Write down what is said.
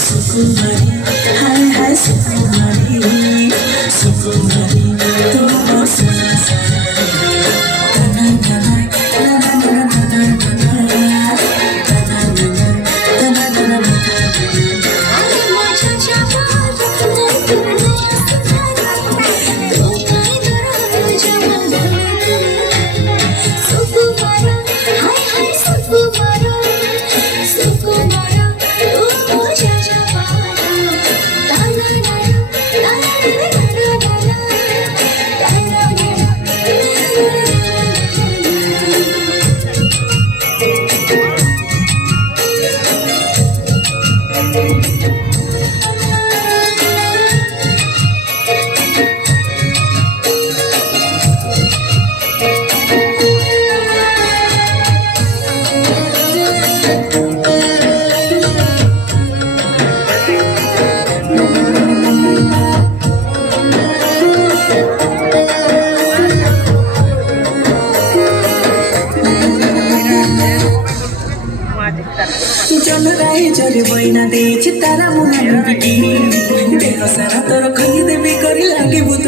सुकुमारी हाय हाय सुकुमारी सुकुमारी तो हो संसारी तना तना तना तना तना तना तना तना तना जलराई जले बइना दे तारा मुहान बिटी देह सारा तोर खई देबे करी लागे बुत